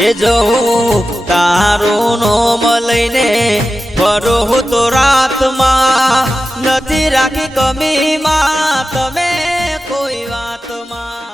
એ જો તારું નોમ લઈને ફરો તો રાતમાં નથી રાખી કમીમાં તમે કોઈ વાતમાં.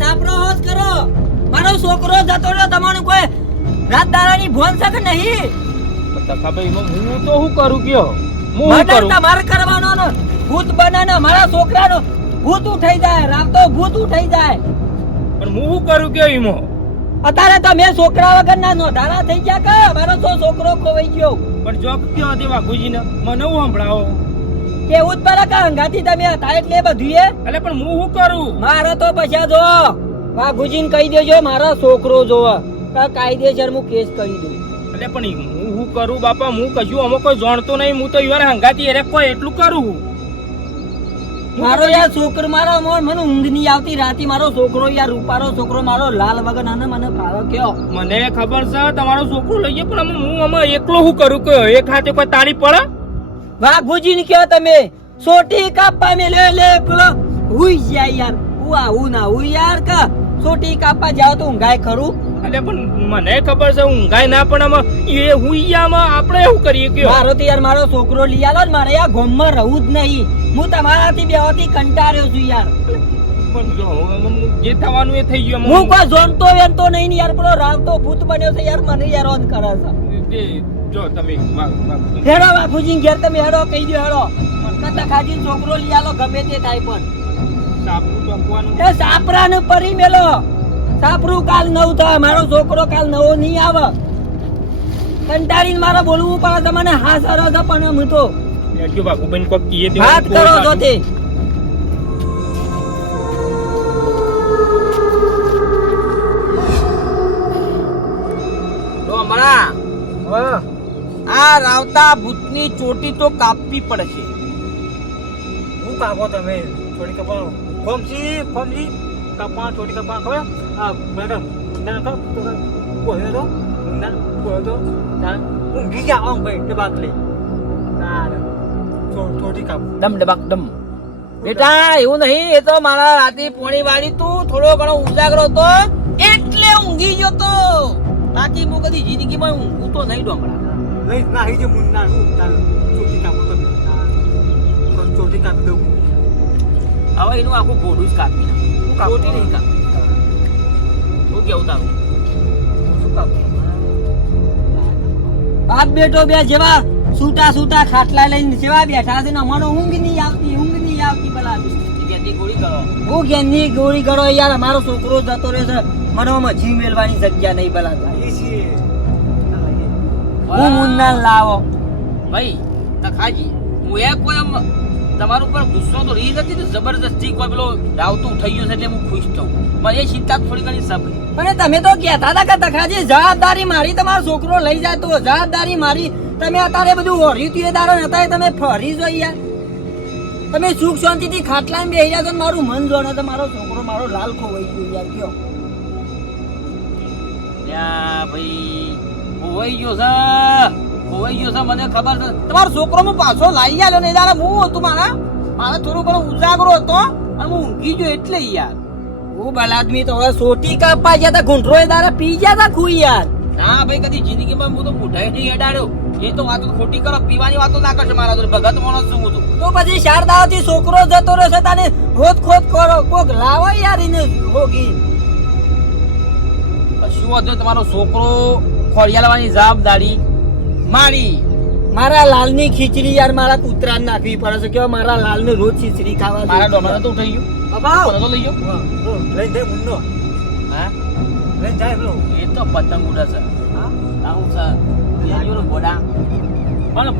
સાપડો હોશ કરો મારો છોકરો જતો રહ્યો તમારું કોઈ રાત દાડાની ભોન છે કે નહીં? તખાભાઈ હું તો શું કરું કયો હું કરું તમારે કરવાનો ને ભૂત બનાને મારા છોકરાનો ભૂત ઉઠાઈ જાય રાતો ભૂત ઉઠાઈ જાય પણ હું શું કરું કયો ઈમો અત્યારે તો મેં છોકરા વગર ના નોંધારા થઈ ગયા કે મારો છોકરો ખોવાઈ ગયો પણ જોબ કયો હતી વાઘુજીને મને હું સંભળાવો કેવું જ પડે કે હંગાથી તમે હતા એટલે બધું એટલે પણ હું શું કરું મારે તો પૈસા જો વાઘુજીને કહી દેજો મારો છોકરો જોવા કાયદેસર હું કેસ કરી દઉં. એટલે પણ હું શું કરું બાપા હું કશું અમે કોઈ જાણતો નહીં હું તો યાર હંગાથી એરે કોઈ એટલું કરું મારો યાર છોકરો મારો મને ઊંઘ નહીં આવતી રાતી મારો છોકરો યાર રૂપારો છોકરો મારો લાલ વગર નાને મને ભાવે કયો મને ખબર છે તમારો છોકરો લઈએ પણ હું અમે એકલો શું કરું કે એક હાથે કોઈ તાળી પડે વાઘુજી ને કયો તમે સોટી કાપવા મે લે પેલો હુઈ જાય યાર હું આવું ના હું યાર કે સોટી કાપવા જાવ તો ઊંઘાય ખરું. એટલે પણ મને ખબર છે ઊંઘાય ના પણ એ હુઈયામાં આપણે એવું કરીએ કે મારો તો યાર મારો છોકરો લઈ આલો ને મારે યાર ગોમમાં રહું જ નહીં હું તમારાથી બેવાથી કંટાળ્યો છું યાર પણ જે થવાનું એ થઈ ગયું હું કોઈ જોનતો વેનતો નહીં ને યાર પેલો રાવતો ભૂત બન્યો છે યાર મને યાર ઓન કરે છે જો તમે હેડો બાપુજી ઘેર તમે હેડો કહી દો હેડો કતા ખાજી છોકરો લઈ આલો ગમે તે થાય પણ એ સાપરા ને પરી મેલો સાપરું કાલ 9 થાય મારો છોકરો કાલ 9 નહીં આવે કંટાળીને મારે બોલવું પડે તમને હા સરો છે પણ હું તો બાબુભાઈ કોક કીએ વાત કરો છો તે આ રાવતા ભૂતની ચોટી તો કાપવી પડશે. હું કાપો તમે થોડી કપા ફોમજી કપા થોડી કપા ખબર આ મેડમ ના તો બોલે તો ના બોલે તો ઊંઘી જા આમ ભાઈ કે બાત લે ના થોડી કાપ દમ ડબક દમ બેટા એવું નહીં એ તો મારા રાતે પોણી વાળી તું થોડો ઘણો ઉજાગરો તો એટલે ઊંઘી ગયો તો બાકી હું કદી જિંદગીમાં ઊંઘું તો નહીં ડોમડા લઈ ના હી જે મુન્ના હું તાર ચોટી કાપો તો ચોટી કાપી દઉં હવે એનું આખું ગોડું જ કાપી નાખ ચોટી નહીં કાપ હું કેવું તારું બાપ બેટો બે જેવા સૂટા ખાટલા લઈને જેવા બેઠા છે ને અમારો ઊંઘ નહીં આવતી ભલા ગેંદી ગોળી કરો હું ગેંદી ગોળી કરો યાર અમારો છોકરો જતો રહ્યો છે મને જીવ મેળવાની જગ્યા નહીં ભલા હું મુન્ના લાવો ભાઈ તખાજી હું એ કોઈ તમારું પર ગુસ્સો તો રહી નથી ને જબરદસ્તી કોઈ પેલો રાવતું થઈ ગયો છે એટલે હું ખુશ થઉં પણ એ ચિંતા થોડી ઘણી સબ પણ તમે તો કહેતા હતા કે તખાજી જવાબદારી મારી તમારો છોકરો લઈ જાય તો જવાબદારી મારી તમે અત્યારે બધું ઓર્યું તું એ દાડો અત્યારે તમે ફરી જો યાર તમે સુખ શાંતિથી ખાટલામાં બેહી રહ્યા છો ને મારું મન જોડે તો મારો છોકરો મારો લાલ ખોવાઈ ગયો યાર કયો ભાઈ ખોવાઈ ગયો છે મને ખબર છે તમારો છોકરો હું પાછો લાવી આવ્યો ને દાડા હું હતું મારે થોડું ઘણો ઉજાગરો હતો અને હું ઊંઘી ગયો એટલે યાર હું બલાદમી તો હવે સોટી કાપવા ગયા હતા ઘૂંટરો એ દાડા પી ગયા હતા ખુઈ યાર ના ભાઈ કદી જિંદગીમાં હું તો મોઢાઈ નહીં હેડાડ્યો એ તો વાતો ખોટી કરો પીવાની વાતો ના કરશે મારા જોડે ભગત માણસ છું હું તો પછી શારદાથી છોકરો જતો રહેશે તાને ખોદ કરો કોક લાવો યાર એને હોગી શું હતું તમારો છોકરો ખોડિયાલવાની જવાબદારી મારા લાલની ખીચડી યાર મારા કૂતરાને નાખવી પડે છે કે મારા લાલને રોજ ખીચડી ખાવા મારા ડોમરા તો ઉઠાઈ ગયો બાબા તો લઈ ગયો લઈ જાય મુન્નો હા લઈ જાય પેલો એ તો પતંગ ઉડે છે હા આવું છે યાર બોડા પણ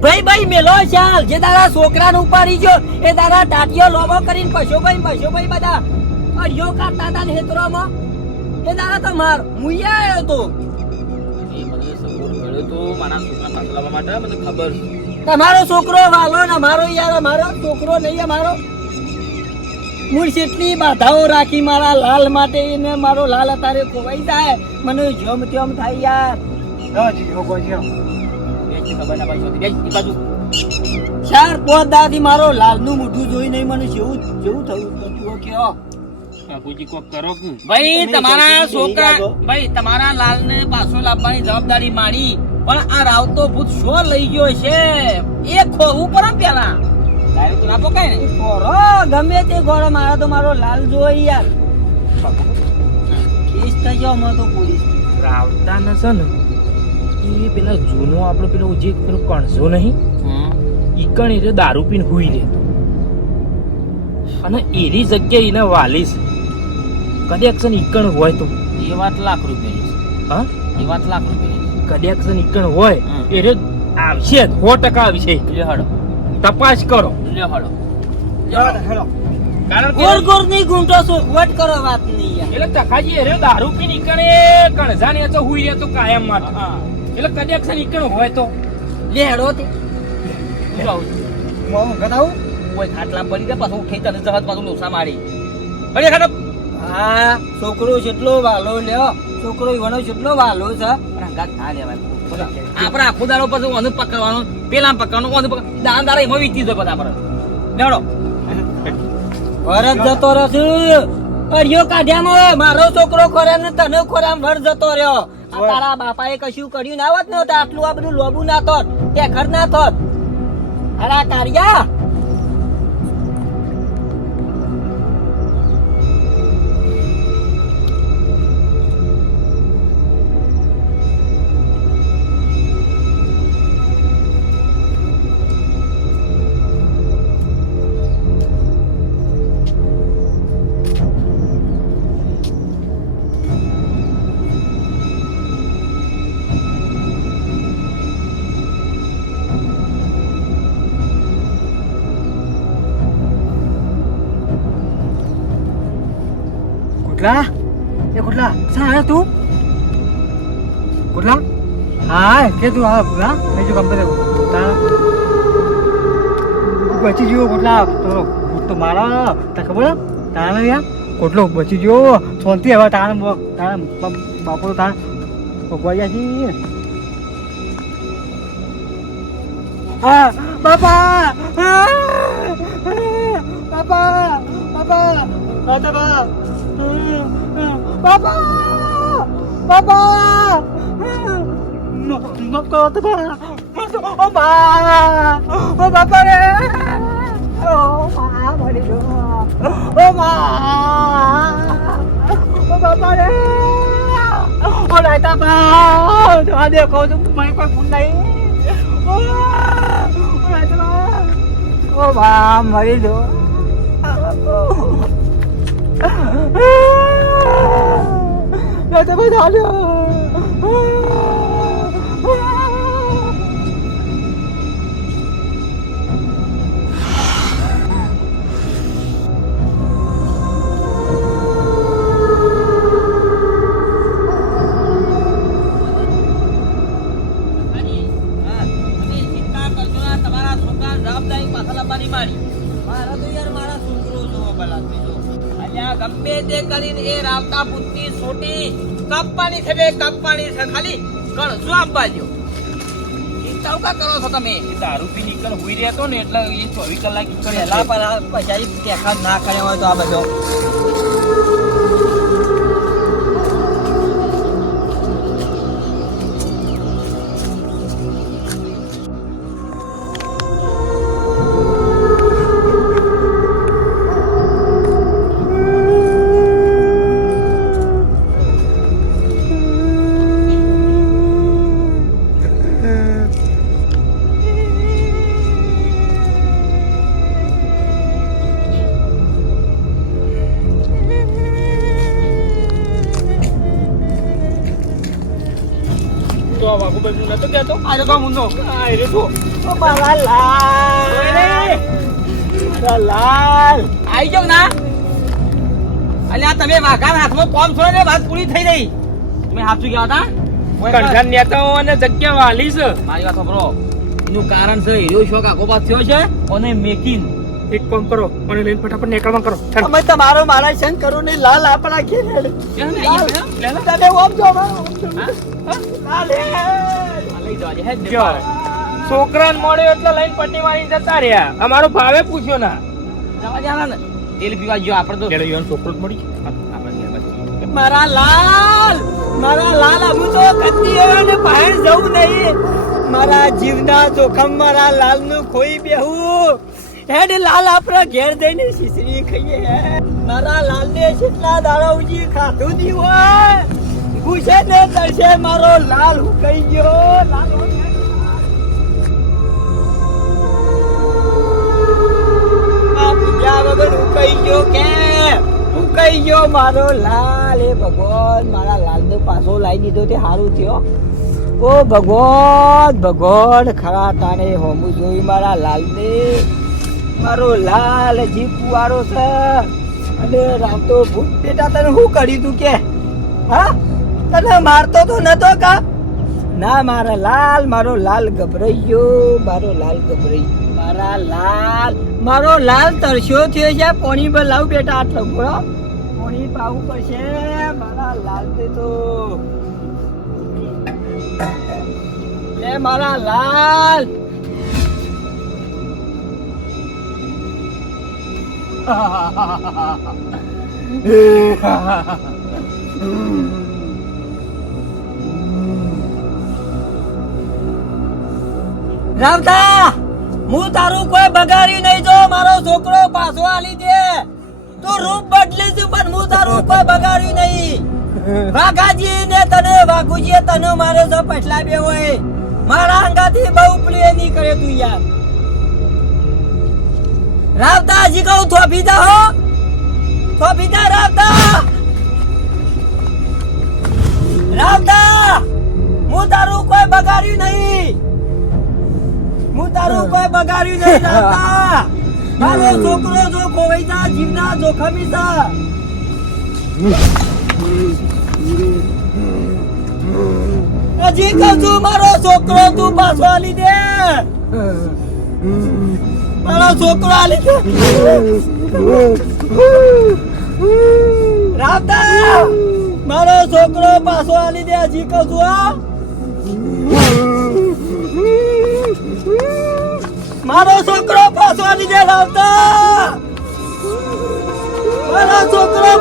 ભાઈ ભાઈ મેલો ચાલ જે તારા છોકરાને ઉપાડી ગયો એ તારા ટાટિયો લોબો કરીને પશોભાઈ બધા અડિયો કાઢતા હતા ને હેતરોમાં એ તારા તો માર મુયા આવ્યો તો એ મને સપોર્ટ કર્યો તો મારા છોકરા પાછળ લાવવા માટે મને ખબર તમારો છોકરો વાલો ને અમારો યાર અમારો છોકરો નહીં અમારો મૂળ કેટલી બાધાઓ રાખી મારા લાલ માટે ને મારો લાલ અત્યારે ખોવાઈ જાય મને જેમ તેમ થાય યાર હાજી ભગવાજી ખબર ના પાડી બાજુ 4-5 દાદી મારો લાલનું મોઢું જોઈ નહીં મને જેવું જેવું થયું તું કયો બાપુજી કોક કરો કે ભાઈ તમારા છોકરા ભાઈ તમારા લાલને પાછો લાવવાની જવાબદારી મારી પણ આ રાવતો ભૂત શું લઈ ગયો છે એ ખોવું પર પેલા તારે તો ના પકાય ને ખોરો ગમે તે ગોળો મારા તો મારો લાલ જોઈ યાર કેસ થઈ જાવ મને તો પોલીસ રાવતા ન છે ને એ પેલા જૂનો આપણો પેલો જે પેલો કણસો નહીં ઈકણ એટલે દારૂ પીને હુઈ રહેતો અને એની જગ્યાએ એને વાલીશ કદાચ છે ને ઈકણ હોય તો એ વાત લાખ રૂપિયા હા એ વાત લાખ રૂપિયા કદાચ છે ને ઈકણ હોય એટલે આવશે જ 100% આવશે લે હડો તપાસ કરો લે હડો હેલો કારણ કે ગોર ગોર ની ગુંટો છો વટ કરો વાત નહીં યાર એટલે તખાજી અરે દારૂ પીને ઈકણે કણઝાને તો હુઈ રહેતો કાયમ માટે એટલે કદાચ છે ને ઈકણ હોય તો લે હડો તે હું કદાવું કોઈ ખાટલા પડી ગયા પાછું ઉઠી તને જહાજ પાછું લોસા મારી અરે ખાટો હા છોકરો જેટલો વાલો લ્યો છોકરો ઈવાનો જેટલો વાલો છે પણ અંગાત ના લેવાય આપણે આખો દાડો પછી ઓને પકડવાનો પેલા પકડવાનો ઓને પકડ દાન દાડા એમાં વીતી જાય બધા આપણે લેવડો વરસ જતો રહ્યો છું અરિયો કાઢ્યામાં મારો છોકરો ખોરે ને તને ખોરામ વર જતો રહ્યો આ તારા બાપાએ કશું કર્યું ના હોત ને તો આટલું આ બધું લોબુ ના થોત તે ખર ના થોત અરા કારિયા કુટલા એ કુટલા શા આવ્યો તું કુટલા હા કે તું હા કુટલા મેં જો કંપની બચી ગયો કુટલા તો ભૂત તો મારા તને ખબર તારા યાર કુટલો બચી ગયો શાંતિ હવે તારા બાપો તો તારા ભગવા ગયા છે હા બાપા બાપા બાપા બાપા Papa! Papa! Papa! Papa! Oh, Papa! Oh, Mama! Oh, Mama! Oh, Papa! Oh, lại ta vào! Cho điều cô chúng mày quay phun đấy! Oh, lại ta vào! Oh, Mama! Đi được! Rồi tôi mới thở được. તમારા છોકરા જવાબદારી પાછા લાવવાની મારી મારા તો યાર મારા છોકરો જોવો પેલા અલ્યા ગમે તે કરીને એ રાવતા પુત્રની સોટી કાપવાની છે ખાલી કણસો આપવા દો ચિંતા કા કરો છો તમે દારૂ પી નીકળ હુઈ રહેતો ને એટલે એ 24 કલાક નીકળે પેલા પર પૈસા ટેકા ના કર્યા હોય તો આ બધો તો આ વાઘુભાઈ હું નતો કહેતો આ તો મુન્નો આ રે તો ઓ મારા લાલ આઈ જાવ ના અલ્યા તમે વાઘાના હાથમાં કોમ છો ને વાત પૂરી થઈ ગઈ તમે હાથું ગયા હતા કણઝાન નેતાઓ અને જગ્યા વાલી છે મારી વાત સાંભળો એનું કારણ છે એનો શોખ આખો પાસ થયો છે અને મેકિંગ એક કામ કરો મને લઈને ફટાફટ નીકળવા કરો ચાલ. અમે તમારો મારા શન કરું ને લાલ આપણા ઘેર હેડ. તને ઓમ જો લાલ લઈ જવા હે જો, છોકરાને મળ્યો એટલે લઈને પટ્ટી મારી જતા રહ્યા. અમારો ભાવે પૂછ્યો ના. જવા દે ને તેલ પીવા જો આપણે તો ચલો યોન છોકરો જ મળી ગયો. આપણે ઘેર બસ. મારા લાલ આવું તો કદી હવે ને બહાર જવું નહીં. મારા જીવના જોખમ મારા લાલ નું ખોઈ બેહું. હેડ લાલ આપણા ઘેર જઈને શીશરી ખાઈએ. મારા લાલ ને કેટલા દાડા ઉજી ખાધું નહીં હોય. પૂછે ને તરશે મારો લાલ હુકાઈ ગયો. લાલ બીજા વગર હુકાઈ ગયો કે હુકાઈ ગયો મારો લાલ. એ ભગવાન મારા લાલ ને પાછો લાવી દીધો તે સારું થયો. ઓ ભગવાન ખરા તાણે હોમું જોઈ મારા લાલ ને. મારો લાલ હજી કુવારો છે અને રામતો ભૂત બેટા તને શું કર્યું તું કે હા તને મારતો તો નતો કા ના મારો લાલ ગભરાઈ ગયો. મારો લાલ તરસ્યો થયો છે. પાણી લાવ બેટા આટલો ઘોડો પાણી પાવું પડશે મારા લાલ ને તો. લે મારા લાલ રામતા હું તારું કોઈ બગાડ્યું નહીં. જો મારો છોકરો પાછો આલી દે. તું રૂપ બદલી છું પણ હું તારું કોઈ બગાડ્યું નહીં. વાઘાજી ને તને વાઘુજી તને મારે તો પછલા બે હોય. મારા અંગાથી બહુ પ્લે નહીં કરે તું યાર. રાવતા હજી કહું થોભી જા હો. થોભી જા રાવતા હું તારું કોઈ બગાડ્યું નહીં. રાવતા મારો છોકરો જો ખોવાઈ જા જીવના જોખમી છે. હજી કહું છું મારો છોકરો તું પાછો આલી દે. મારો છોકરો આલી દે રાવતા. મારો છોકરો પાછો આલી દે. હજી કહું છું હા મારો છોકરો પાછો આલી દે રાવતા. મારો છોકરો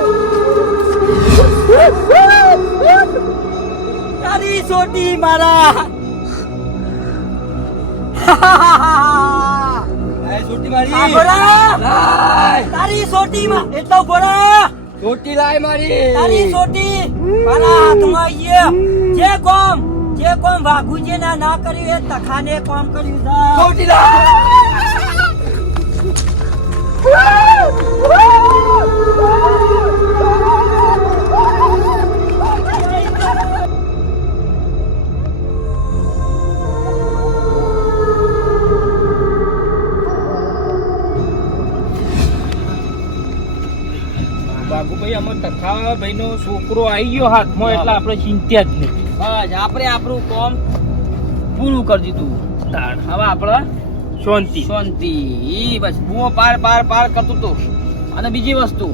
તારી સોટી મારા તારી સોટી માં એટલો ગોળા સોટી લાય મારી. તારી સોટી મારા હાથમાં આઈએ. જે કોમ વાઘુજી ના કર્યું એ તખાને કોમ કર્યું છે. સોટી ભાઈ અમે તખા ભાઈ નો છોકરો આવી ગયો હાથમાં એટલે આપણે ચિંતા જ નહીં. બસ આપણે આપણું કામ પૂરું કરી દીધું. હવે આપણે શાંતિ બસ બુઓ પાર કરતું હતું. અને બીજી વસ્તુ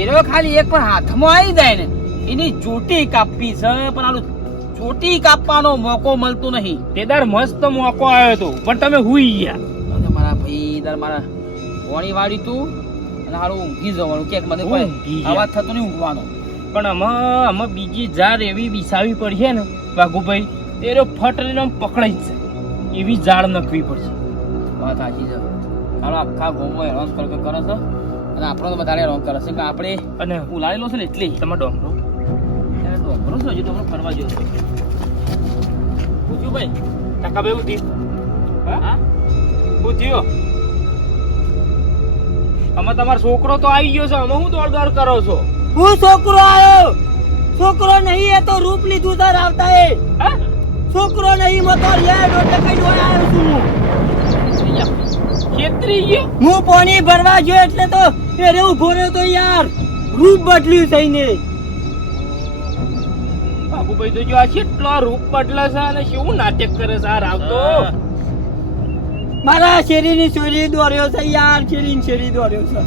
એરો ખાલી એક પણ હાથમાં આવી જાય ને એની ચોટી કાપવી છે પણ આનું ચોટી કાપવાનો મોકો મળતો નહીં. તે દાર મસ્ત મોકો આવ્યો હતો પણ તમે હુઈ ગયા. મારા ભાઈ મારા પાણી વાળી તું અને હારું ઊંઘી જવાનું કે મને કોઈ અવાજ થતો નહીં ઊંઘવાનો. પણ અમે બીજી ઝાડ એવી વિસાવી પડશે ને વાઘુભાઈ તેરો ફટ લઈને પકડાઈ જ જાય એવી ઝાડ નખવી પડશે. વાત સાચી છે. હાલો આખા ગામમાં હેરાન કરે છે અને આપણો તો વધારે હેરાન કરે છે કે આપણે અને ઉલાડેલો છે ને એટલે તમે ડોમરો ડોમરો છે ડોમરો ફરવા જેવો છે. પૂછ્યું ભાઈ કાકા ભાઈ ઉઠી હા પૂછ્યો અમે તમારો છોકરો તો આવી ગયો છે અમે હું દોડ કરો છો. હું છોકરો આવ્યો. છોકરો નહીં એ તો રૂપ લીધું છે રાવતા એ. છોકરો નહીં મતો યાર એટલે કઈ આવ્યો છું હું. ખેતરી ગયો હું પાણી ભરવા ગયો એટલે તો એ ઉભો રહ્યો તો યાર રૂપ બદલ્યું થઈને. બાબુભાઈ તો જો આ કેટલો રૂપ બદલે છે અને શું નાટક કરે છે આ રાવતો. મારા શેરીની ચોરી દોર્યો છે યાર, શેરીની શેરી દોર્યો છે.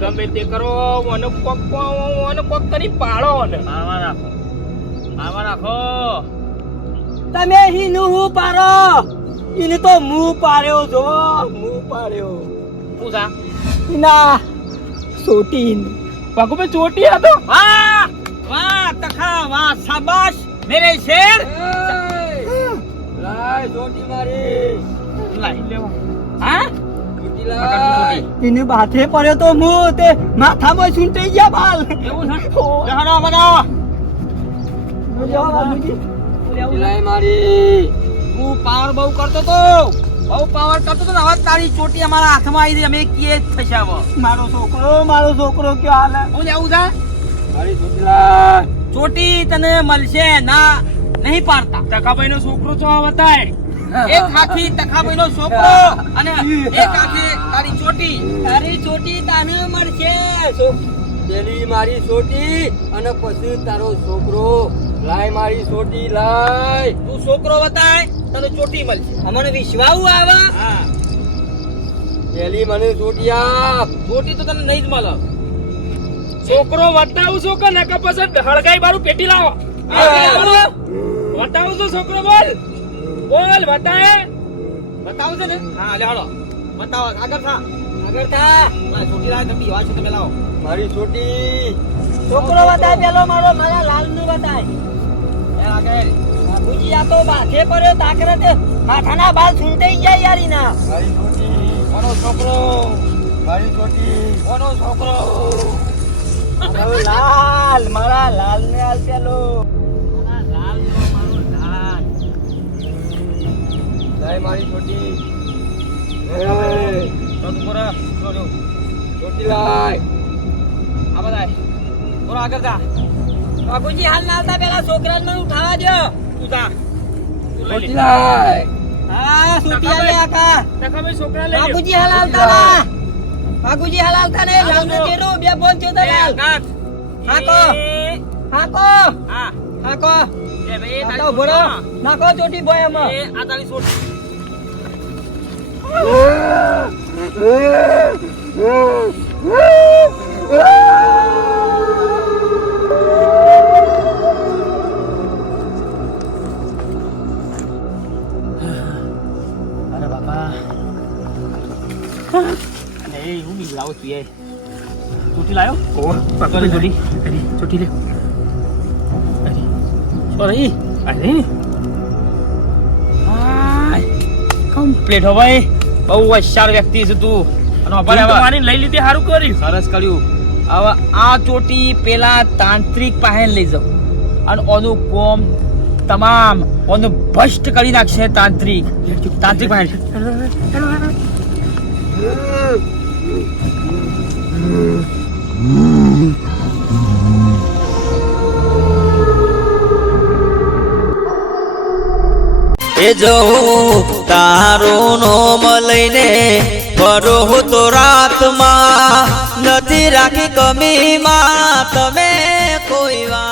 ગમે તે કરો, મને કોક કરી પાડો ને. આવા રાખો. તમે હીનું હું પારો, એને તો મું પાડ્યો જો, મું પાડ્યો. પૂછા ના સોટીન. પગુભાઈ ચોટી હતો. વાહ વાહ તખા વાહ, શાબાશ મેરે શેર. લાય સોટી મારી, લાઈ લેવા. હા ચોટી લાય. એને બાથે પડ્યો તો મું તે માથામાં છૂટાઈ ગયા બાલ. એવું છે? જહાડો બનાવો. લાય મારી. હું પાવર બહુ કરતો તો, બહુ પાવર કરતો તો ને, હવે તારી ચોટી અમારા હાથમાં આવી ગઈ, અમે કીએ જ થશે હવે. મારો છોકરો ક્યાં હાલે? હું લેવું છે મારી ચોટી લાય. ચોટી તને મળશે ના, નહીં પાડતા. ટકાભાઈ નો છોકરો તો બતાય. એક હાથી તખાભાઈ નો છોકરો અને એક હાથી તારી ચોટી. તારી ચોટી તાને મળશે. પેલી મારી ચોટી અને પછી તારો છોકરો. લાય મારી ચોટી લાય. તું છોકરો બતાય, તને ચોટી મળશે. અમને વિશ્વાસ આવે. પેલી મને ચોટી આપ. ચોટી તો તને નહીં જ મળે. છોકરો બતાવું છું કે નકા પછી હળગાઈ બારું પેટી લાવો. બતાવું છું છોકરો, બોલ બોલ બતાય. બતાવું છે ને? હા લે હાલો બતાવો. આગળ થા, આગળ થા. મારી છોટી લાય, તમે બીવા છો તમે લાવો. મારી છોટી છોકરો બતાય પેલો મારો, મારા લાલ નું બતાય. એ આગળ બાપુજી આ તો બાથે પડ્યો તાકરે તે માથાના બાલ છૂટાઈ ગયા યારીના. મારી છોટી કોનો છોકરો? મારી છોટી કોનો છોકરો? મારો લાલ, મારા લાલ ને હાલ પેલો. મારા લાલ નો મારો લાલ. લાય મારી છોટી. છોટી લાય. આ બધા થોડો આગળ જા. બાપુજી હાલ નાલતા પેલા છોકરા મને ઉઠાવા દો. તું જા. છોટી લાય. હા છોટી આલે આકા. ટકાભાઈ છોકરા લઈ લ્યો. બાપુજી હાલ આવતા ના. બાપુજી હાલ આવતા ને. લાલ નો ચેરો બે બોલ છે તો લાલ. હાકો હાકો. હા હાકો. એ ભાઈ તારી ભરો નાખો ચોટી બોય આમાં. એ આ તારી છોટી. અરે બાપા, અરે હું બી લાવું છું. એ ચોટી લાયો. ચોટી ચોટી લે. સોરી. અરે કમ્પ્લીટ હો ભાઈ. બહુ હોશિયાર વ્યક્તિ છે તું. અને લઈ લીધી, સારું કર્યું. સરસ કર્યું. હવે આ ચોટી પેલા તાંત્રિક પાસે લઈ જાવ અને ઓનું કોમ તમામ ઓનું ભ્રષ્ટ કરી નાખશે. તાંત્રિક પાસે. એ જો તારું નોમ લઈને ફરો હું તો રાતમાં નથી રાખી કમીમાં તમે કોઈ વાર.